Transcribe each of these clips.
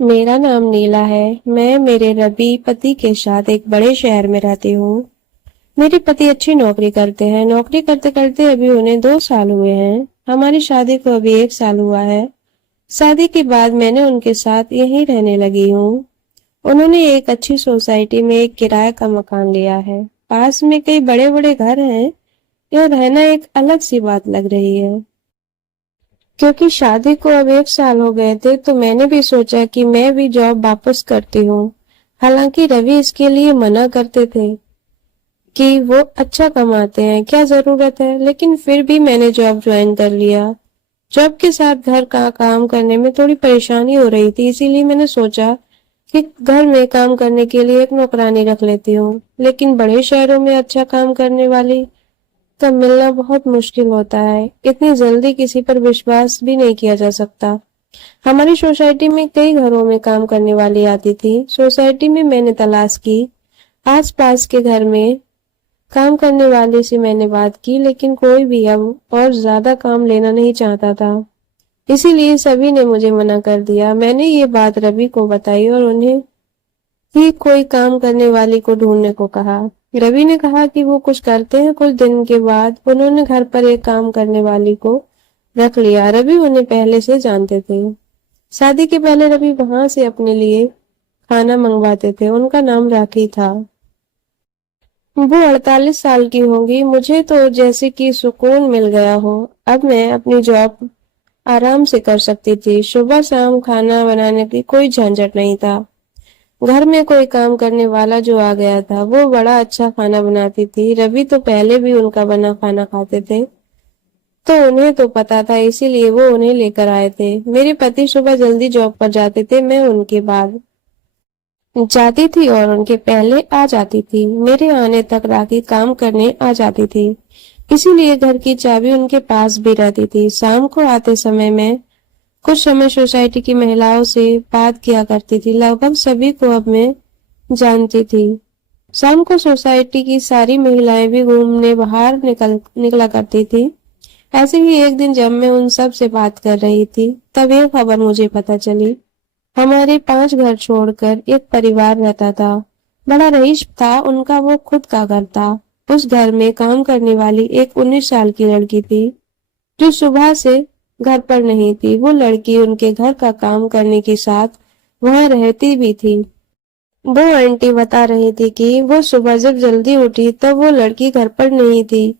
मेरा नाम नीला है। मैं मेरे रवि पति के साथ एक बड़े शहर में रहती हूँ। मेरे पति अच्छी नौकरी करते हैं। नौकरी करते करते अभी उन्हें 2 साल हुए हैं। हमारी शादी को अभी 1 साल हुआ है। शादी के बाद मैंने उनके साथ यहीं रहने लगी हूँ। उन्होंने एक अच्छी सोसाइटी में एक किराए का मकान लिया है। पास में कई बड़े बड़े घर हैं। यह रहना एक अलग सी बात लग रही है। क्योंकि शादी को अब 1 साल हो गए थे तो मैंने भी सोचा कि मैं भी जॉब वापस करती हूँ। हालांकि रवि इसके लिए मना करते थे कि वो अच्छा कमाते हैं, क्या जरूरत है, लेकिन फिर भी मैंने जॉब ज्वाइन कर लिया। जॉब के साथ घर का काम करने में थोड़ी परेशानी हो रही थी, इसीलिए मैंने सोचा कि घर में काम करने के लिए एक नौकरानी रख लेती हूँ। लेकिन बड़े शहरों में अच्छा काम करने वाली का मिलना बहुत मुश्किल होता है। इतनी जल्दी किसी पर विश्वास भी नहीं किया जा सकता। हमारी सोसाइटी में कई घरों में काम करने वाली आती थी। सोसाइटी में मैंने तलाश की। आसपास के घर में काम करने वाले से मैंने बात की, लेकिन कोई भी अब और ज्यादा काम लेना नहीं चाहता था। इसीलिए सभी ने मुझे मना कर दिया। मैंने ये बात रवि को बताई और उन्हें ही कोई काम करने वाली को ढूंढने को कहा। रवि ने कहा कि वो कुछ करते हैं। कुछ दिन के बाद उन्होंने घर पर एक काम करने वाली को रख लिया। रवि उन्हें पहले से जानते थे। शादी के पहले रवि वहां से अपने लिए खाना मंगवाते थे। उनका नाम राखी था। वो 48 साल की होंगी। मुझे तो जैसे कि सुकून मिल गया हो। अब मैं अपनी जॉब आराम से कर सकती थी। सुबह शाम खाना बनाने की कोई झंझट नहीं था। घर में कोई काम करने वाला जो आ गया था वो बड़ा अच्छा खाना बनाती थी। रवि तो पहले भी उनका बना खाना खाते थे, तो उन्हें तो पता था, इसीलिए वो उन्हें लेकर आए थे। मेरे पति सुबह जल्दी जॉब पर जाते थे। मैं उनके बाद जाती थी और उनके पहले आ जाती थी। मेरे आने तक राखी काम करने आ जाती थी, इसीलिए घर की चाबी उनके पास भी रहती थी। शाम को आते समय मैं कुछ समय सोसाइटी की महिलाओं से बात किया करती थी। लगभग सभी को अब मैं जानती थी। शाम को सोसाइटी की सारी महिलाएं भी घूमने बाहर निकला करती थी। ऐसे ही एक दिन जब मैं उन सब से बात कर रही थी, तब यह खबर मुझे पता चली। हमारे 5 घर छोड़कर एक परिवार रहता था। बड़ा रईस था उनका, वो खुद का घर था। उस घर में काम करने वाली एक 19 साल की लड़की थी जो सुबह से घर पर नहीं थी। वो लड़की उनके घर का काम करने के साथ वहां रहती भी थी। वो आंटी बता रही थी कि वो सुबह जब जल्दी उठी तब वो लड़की घर पर नहीं थी।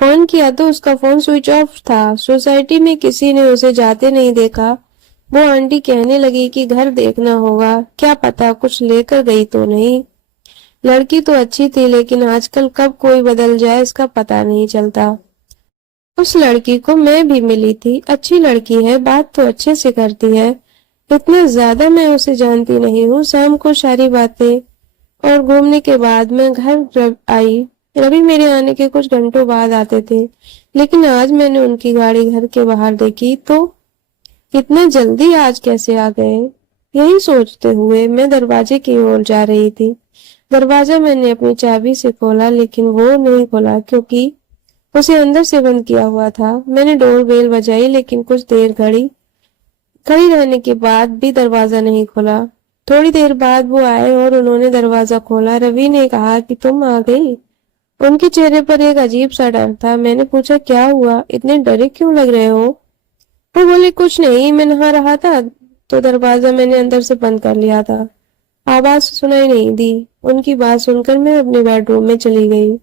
फोन किया तो उसका फोन स्विच ऑफ था। सोसाइटी में किसी ने उसे जाते नहीं देखा। वो आंटी कहने लगी कि घर देखना होगा, क्या पता कुछ लेकर गई तो नहीं। लड़की तो अच्छी थी, लेकिन आजकल कब कोई बदल जाए इसका पता नहीं चलता। उस लड़की को मैं भी मिली थी। अच्छी लड़की है, बात तो अच्छे से करती है। इतना ज्यादा मैं उसे जानती नहीं हूँ। शाम को सारी बातें और घूमने के बाद मैं घर आई। रवि मेरे आने के कुछ घंटों बाद आते थे, लेकिन आज मैंने उनकी गाड़ी घर के बाहर देखी तो इतना जल्दी आज कैसे आ गए। यही सोचते हुए मैं दरवाजे की ओर जा रही थी। दरवाजा मैंने अपनी चाबी से खोला, लेकिन वो नहीं खोला क्योंकि उसे अंदर से बंद किया हुआ था। मैंने डोर बेल बजाई, लेकिन कुछ देर खड़ी रहने के बाद भी दरवाजा नहीं खुला। थोड़ी देर बाद वो आए और उन्होंने दरवाजा खोला। रवि ने कहा कि तुम आ गई। उनके चेहरे पर एक अजीब सा डर था। मैंने पूछा क्या हुआ, इतने डरे क्यों लग रहे हो। वो बोले कुछ नहीं, मैं नहा रहा था तो दरवाजा मैंने अंदर से बंद कर लिया था। आवाज सुनाई नहीं दी। उनकी बात सुनकर मैं अपने बेडरूम में चली गई।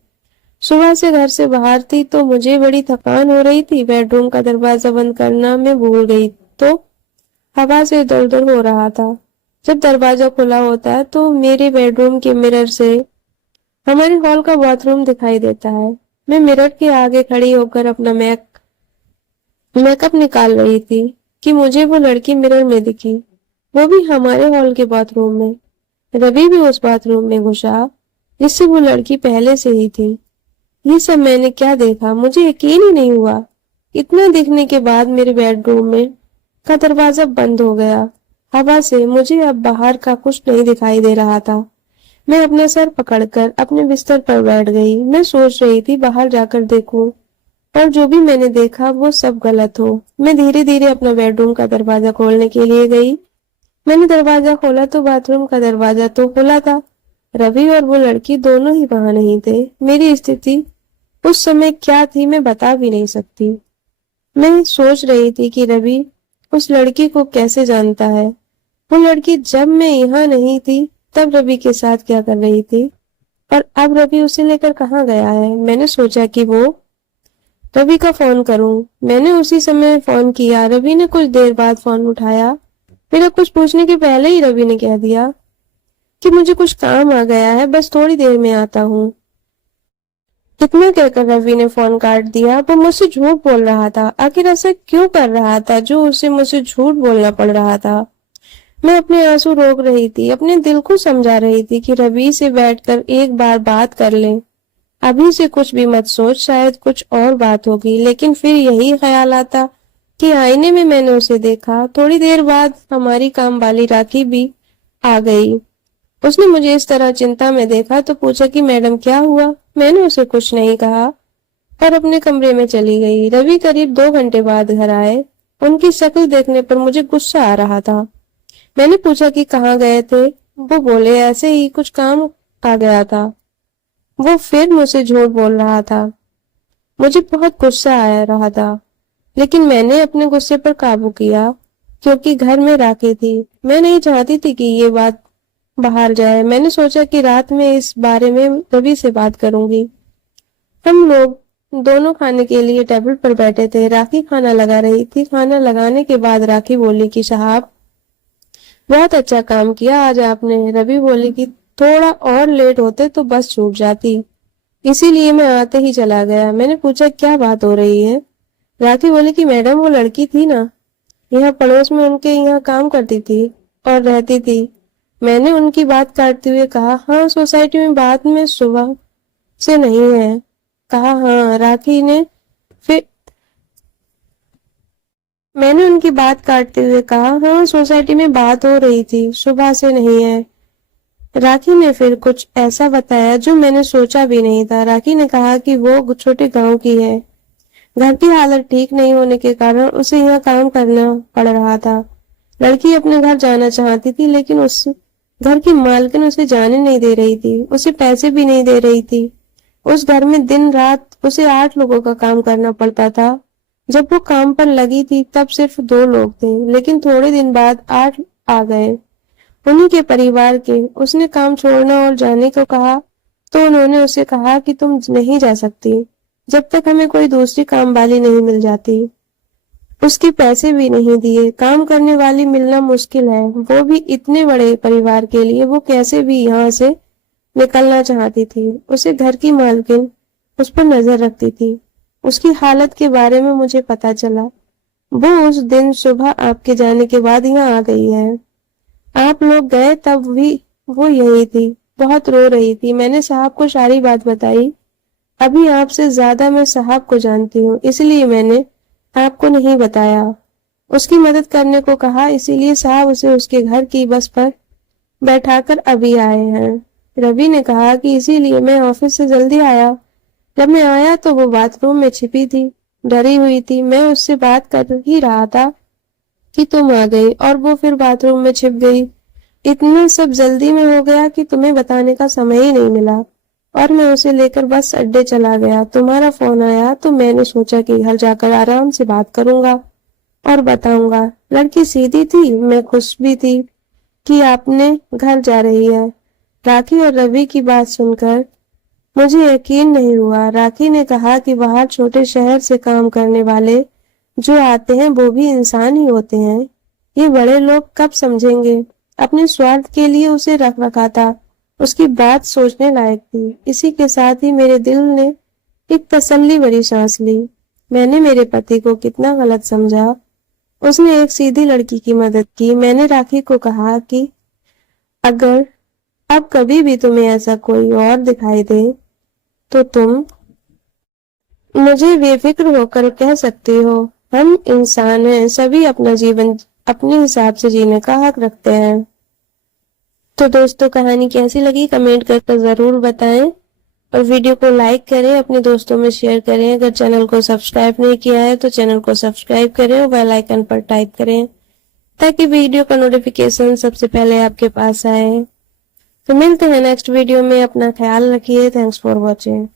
सुबह से घर से बाहर थी तो मुझे बड़ी थकान हो रही थी। बेडरूम का दरवाजा बंद करना मैं भूल गई तो हवा से इधर उधर हो रहा था। जब दरवाजा खुला होता है तो मेरे बेडरूम के मिरर से हमारे हॉल का बाथरूम दिखाई देता है। मैं मिरर के आगे खड़ी होकर अपना मेकअप निकाल रही थी कि मुझे वो लड़की मिरर में दिखी, वो भी हमारे हॉल के बाथरूम में। रवि भी उस बाथरूम में घुसा जिससे वो लड़की पहले से ही थी। ये सब मैंने क्या देखा, मुझे यकीन ही नहीं हुआ। इतना दिखने के बाद मेरे बेडरूम में का दरवाजा बंद हो गया। हवा से मुझे अब बाहर का कुछ नहीं दिखाई दे रहा था। मैं अपना सर पकड़कर अपने बिस्तर पर बैठ गई। मैं सोच रही थी बाहर जाकर देखूं, पर जो भी मैंने देखा वो सब गलत हो। मैं धीरे धीरे अपना बेडरूम का दरवाजा खोलने के लिए गई। मैंने दरवाजा खोला तो बाथरूम का दरवाजा तो खुला था। रवि और वो लड़की दोनों ही वहां नहीं थे। मेरी स्थिति उस समय क्या थी मैं बता भी नहीं सकती। मैं सोच रही थी कि रवि उस लड़की को कैसे जानता है। वो लड़की जब मैं यहाँ नहीं थी तब रवि के साथ क्या कर रही थी, और अब रवि उसे लेकर कहाँ गया है। मैंने सोचा कि वो रवि का फोन करूं। मैंने उसी समय फोन किया। रवि ने कुछ देर बाद फोन उठाया। मेरा कुछ पूछने के पहले ही रवि ने कह दिया कि मुझे कुछ काम आ गया है, बस थोड़ी देर में आता हूँ। इतना कहकर रवि ने फोन काट दिया। वो मुझसे झूठ बोल रहा था। आखिर ऐसा क्यों कर रहा था जो उसे मुझसे झूठ बोलना पड़ रहा था। मैं अपने आंसू रोक रही थी, अपने दिल को समझा रही थी कि रवि से बैठकर एक बार बात कर लें। अभी से कुछ भी मत सोच, शायद कुछ और बात होगी। लेकिन फिर यही ख्याल आता कि आईने में मैंने उसे देखा। थोड़ी देर बाद हमारी काम वाली राखी भी आ गई। उसने मुझे इस तरह चिंता में देखा तो पूछा कि मैडम क्या हुआ। मैंने उसे कुछ नहीं कहा और अपने कमरे में चली गई। रवि करीब 2 घंटे बाद घर आए। उनकी शक्ल देखने पर मुझे गुस्सा आ रहा था। मैंने पूछा कि कहाँ गए थे। वो बोले ऐसे ही कुछ काम आ गया था। वो फिर मुझसे झूठ बोल रहा था। मुझे बहुत गुस्सा आ रहा था, लेकिन मैंने अपने गुस्से पर काबू किया क्योंकि घर में राखी थी। मैं नहीं चाहती थी कि ये बात बाहर जाए। मैंने सोचा कि रात में इस बारे में रवि से बात करूंगी। हम लोग दोनों खाने के लिए टेबल पर बैठे थे। राखी खाना लगा रही थी। खाना लगाने के बाद राखी बोली कि साहब बहुत अच्छा काम किया आज आपने। रवि बोली कि थोड़ा और लेट होते तो बस छूट जाती, इसीलिए मैं आते ही चला गया। मैंने पूछा क्या बात हो रही है। राखी बोली कि मैडम वो लड़की थी ना, यहाँ पड़ोस में उनके यहाँ काम करती थी और रहती थी। मैंने उनकी बात काटते हुए कहा हाँ, सोसाइटी में बाद में सुबह से नहीं है। कहा हाँ। राखी ने फिर मैंने उनकी बात काटते हुए कहा हाँ, सोसाइटी में बात हो रही थी, सुबह से नहीं है। राखी ने फिर कुछ ऐसा बताया जो मैंने सोचा भी नहीं था। राखी ने कहा कि वो छोटे गांव की है। घर की हालत ठीक नहीं होने के कारण उसे यहाँ काम करना पड़ रहा था। लड़की अपने घर जाना चाहती थी, लेकिन उस घर की मालकिन उसे जाने नहीं दे रही थी, उसे पैसे भी नहीं दे रही थी। उस घर में दिन रात उसे 8 लोगों का काम करना पड़ता था। जब वो काम पर लगी थी तब सिर्फ 2 लोग थे, लेकिन थोड़े दिन बाद 8 आ गए, उन्हीं के परिवार के। उसने काम छोड़ना और जाने को कहा तो उन्होंने उसे कहा कि तुम नहीं जा सकती जब तक हमें कोई दूसरी काम वाली नहीं मिल जाती। उसके पैसे भी नहीं दिए। काम करने वाली मिलना मुश्किल है, वो भी इतने बड़े परिवार के लिए। वो कैसे भी यहाँ से निकलना चाहती थी। उसे घर की मालकिन उस पर नजर रखती थी। उसकी हालत के बारे में मुझे पता चला। वो उस दिन सुबह आपके जाने के बाद यहाँ आ गई है। आप लोग गए तब भी वो यही थी, बहुत रो रही थी। मैंने साहब को सारी बात बताई। अभी आपसे ज्यादा मैं साहब को जानती हूँ, इसलिए मैंने आपको नहीं बताया। उसकी मदद करने को कहा, इसीलिए साहब उसे उसके घर की बस पर बैठाकर अभी आए हैं। रवि ने कहा कि इसीलिए मैं ऑफिस से जल्दी आया। जब मैं आया तो वो बाथरूम में छिपी थी, डरी हुई थी। मैं उससे बात कर ही रहा था कि तुम आ गई और वो फिर बाथरूम में छिप गई। इतना सब जल्दी में हो गया कि तुम्हें बताने का समय ही नहीं मिला और मैं उसे लेकर बस अड्डे चला गया। तुम्हारा फोन आया तो मैंने सोचा कि घर जाकर आराम से बात करूंगा और बताऊंगा। लड़की सीधी थी, मैं खुश भी थी कि आपने घर जा रही है। राखी और रवि की बात सुनकर मुझे यकीन नहीं हुआ। राखी ने कहा कि बाहर छोटे शहर से काम करने वाले जो आते हैं वो भी इंसान ही होते हैं। ये बड़े लोग कब समझेंगे। अपने स्वार्थ के लिए उसे रख रखा था। उसकी बात सोचने लायक थी। इसी के साथ ही मेरे दिल ने एक तसल्ली भरी सांस ली। मैंने मेरे पति को कितना गलत समझा। उसने एक सीधी लड़की की मदद की। मैंने राखी को कहा कि अगर अब कभी भी तुम्हें ऐसा कोई और दिखाई दे तो तुम मुझे बेफिक्र होकर कह सकते हो। हम इंसान हैं, सभी अपना जीवन अपने हिसाब से जीने का हक रखते हैं। तो दोस्तों, कहानी कैसी लगी कमेंट करके जरूर बताएं और वीडियो को लाइक करें, अपने दोस्तों में शेयर करें। अगर चैनल को सब्सक्राइब नहीं किया है तो चैनल को सब्सक्राइब करें और बेल आइकन पर टाइप करें ताकि वीडियो का नोटिफिकेशन सबसे पहले आपके पास आए। तो मिलते हैं नेक्स्ट वीडियो में, अपना ख्याल रखिए। Thanks for watching.